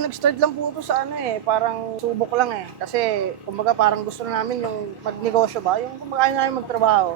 Nag-start lang po ito sa ano eh, parang subok lang eh. Kasi kumbaga parang gusto na namin yung magnegosyo ba, yung kumbaga ayaw namin magtrabaho.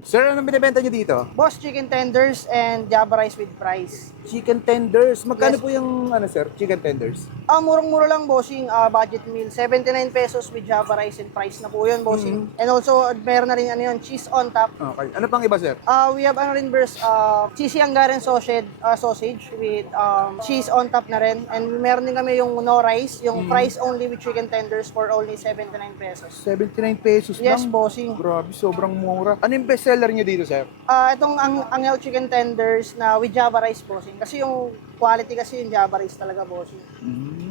Sir, anong binibenta niyo dito? Boss chicken tenders and java rice with fries. Chicken tenders. Magkano Yes. po yung ano sir, chicken tenders? Ah, murang-mura lang bossing, ah, budget meal. 79 pesos with java rice and fries na po yun bossing. And also, meron na rin ano yun, cheese on top. Okay. Ano pang iba sir? Ah, we have ano rin burst, uh, cheesy Hungarian sausage, ah, sausage with um, cheese on top na rin. And meron din kami yung no rice, yung fries only with chicken tenders for only 79 pesos. 79 pesos Yes, lang. bossing. Grabe, sobrang mura. Ano yung bestseller niyo dito sir? Ah, itong ang Angel chicken tenders na with java rice bossing. Kasi yung quality kasi yung java talaga bossing.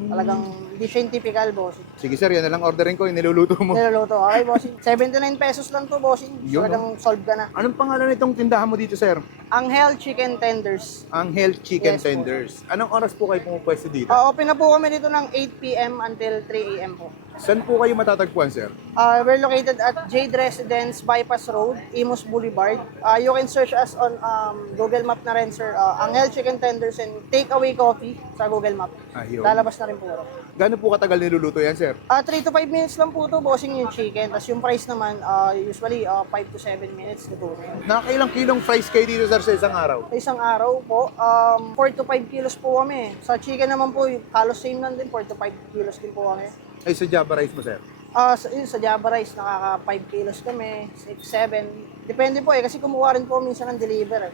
Talagang hindi siya yung typical bossing. Sige sir, yan na lang orderin ko, yung niluluto mo. Niluluto. Okay, bossing. 79 pesos lang to, bossing. Yun, Talagang solve ka na. Anong pangalan nitong tindahan mo dito sir? Angel chicken tenders. Anghel Chicken Yes po. Tenders. Anong oras po kayo pumupwesto dito? Ah, open na po kami dito ng 8 p.m. until 3 a.m. po. Saan po kayo matatagpuan sir? Uh, we're located at Jade Residence Bypass Road, Imus Boulevard. Uh, you can search us on um, Google Map na rin, sir. Uh, Angel Chicken Tenders and Takeaway Coffee sa Google Map. Ayun. Lalabas na rin po. Gaano po katagal niluluto yan sir? Uh, 3 to 5 minutes lang po to bossing yung chicken. Tapos yung price naman, uh, usually uh, 5 to 7 minutes na yun. Nakakailang kilong fries kayo dito sir sa isang araw? Sa isang araw po, um, 4 to 5 kilos po kami. Sa chicken naman po, halos same lang din, 4 to 5 kilos din po kami. Ay sa Java rice mo sir? Ah, sa, yun, sa Java Rice, nakaka 5 kilos kami, 6, 7. Depende po eh, kasi kumuha rin po minsan ng deliver eh.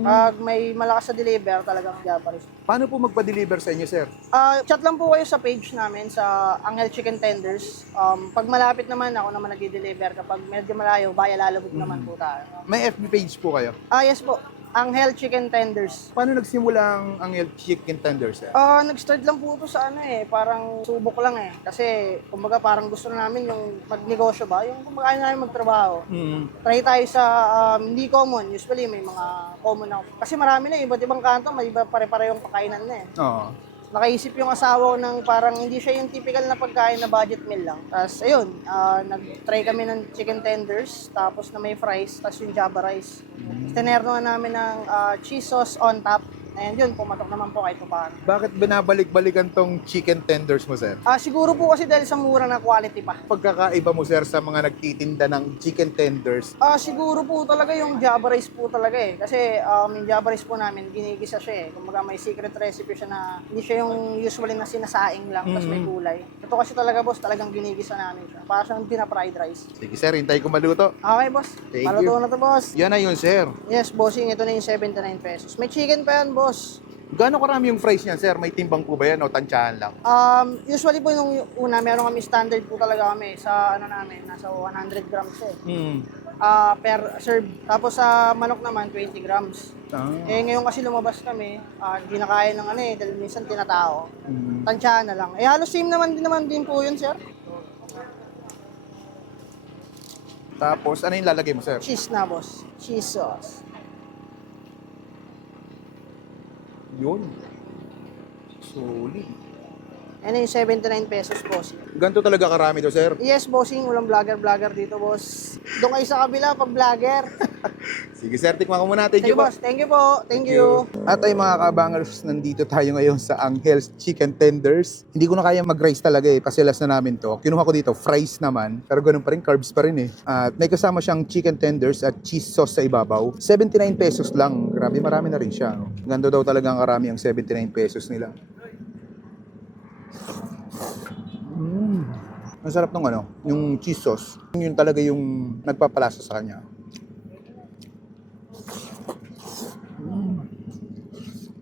Pag may malakas sa deliver, talagang Java Rice. Paano po magpa-deliver sa inyo sir? Ah, chat lang po kayo sa page namin, sa Angel Chicken Tenders. Um, pag malapit naman, ako naman nag-deliver. Kapag medyo malayo, baya lalabog naman po tayo. May FB page po kayo? Ah, yes po. Angel Chicken Tenders. Paano nagsimula ang Anghel Chicken Tenders sir? Ah, nag-start lang po ito sa ano eh, parang subok lang eh. Kasi, kumbaga parang gusto na namin yung magnegosyo ba, yung kumbaga ayaw namin magtrabaho. Mm. try tayo sa um, hindi common. Usually may mga common na. Kasi marami na, iba't ibang kanto, may iba pare-pare yung pakainan na eh. Oo. Nakaisip yung asawa ko ng parang hindi siya yung typical na pagkain na budget meal lang. Tapos ayun, ah, nag-try kami ng chicken tenders, tapos na may fries, tapos yung java rice. Tinerno na namin ng ah, cheese sauce on top. And yun, pumatok naman po kahit paano. Bakit binabalik-balikan tong chicken tenders mo sir? Ah, siguro po kasi dahil sa mura na quality pa. Pagkakaiba mo sir sa mga nagtitinda ng chicken tenders, Ah, siguro po talaga yung Java rice po talaga eh. Kasi um, yung Java rice po namin, ginigisa siya eh. Kumbaga may secret recipe siya na hindi siya yung usually na sinasaing lang, tapos may kulay. Ito kasi talaga boss, talagang ginigisa namin siya. Para siyang pina-fried rice. sige sir, hintay ko maluto. Okay boss, Thank maluto you. na to boss. Yan na yun sir. Yes, bossing, ito na yung 79 pesos. May chicken pa yan, boss. Gaano karami yung fries niyan sir? May timbang po ba yan o tansyahan lang? Um, usually po nung una, meron kami standard po talaga kami sa ano namin, nasa 100 grams eh. Hmm. Ah, per serve. Tapos sa manok naman, 20 grams. Ah. Eh ngayon kasi lumabas kami, ah, hindi na kaya ng ano eh, dahil minsan tinatao. Hmm. Tansyahan na lang. Eh halos same naman din naman din po yun, sir. Tapos, ano yung lalagay mo sir? Cheese na, boss. Cheese sauce. Yun. Solid. Ano yung 79 pesos, boss. Ganito talaga karami to sir. Yes, bossing. Walang vlogger-vlogger dito, boss. Doon kayo sa kabila pag vlogger. Sige sir, tikman ko muna. Thank Thank you you, boss. Thank you po. Thank you. At ay mga kabangers, nandito tayo ngayon sa Angel's Chicken Tenders. Hindi ko na kaya mag-rice talaga eh, kasi last na namin to. Kinuha ko dito, fries naman, pero ganun pa rin, carbs pa rin eh. At may kasama siyang chicken tenders at cheese sauce sa ibabaw. 79 pesos lang. Grabe, marami na rin siya. No? Ganda daw talaga ang karami ang 79 pesos nila. Mm. Ang sarap ng ano, yung cheese sauce. Yun talaga yung nagpapalasa sa kanya.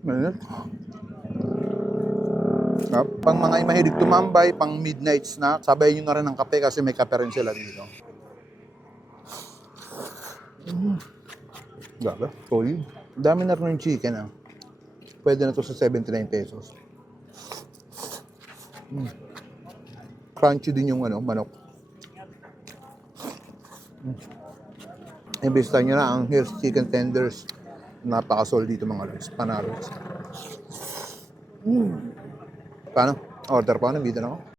Mainit. Ah, pang mga mahilig tumambay, pang midnight snack, sabay nyo na rin ng kape kasi may kape rin sila dito. Mm. Gaga, solid. Dami na rin yung chicken ah. Pwede na to sa 79 pesos. Mm. Crunchy din yung ano, manok. Mm. Imbista nyo na ang Hills Chicken Tenders. Napakasol dito mga lods. Panalo. Mm. Paano? Order pa ako, nandito na ako.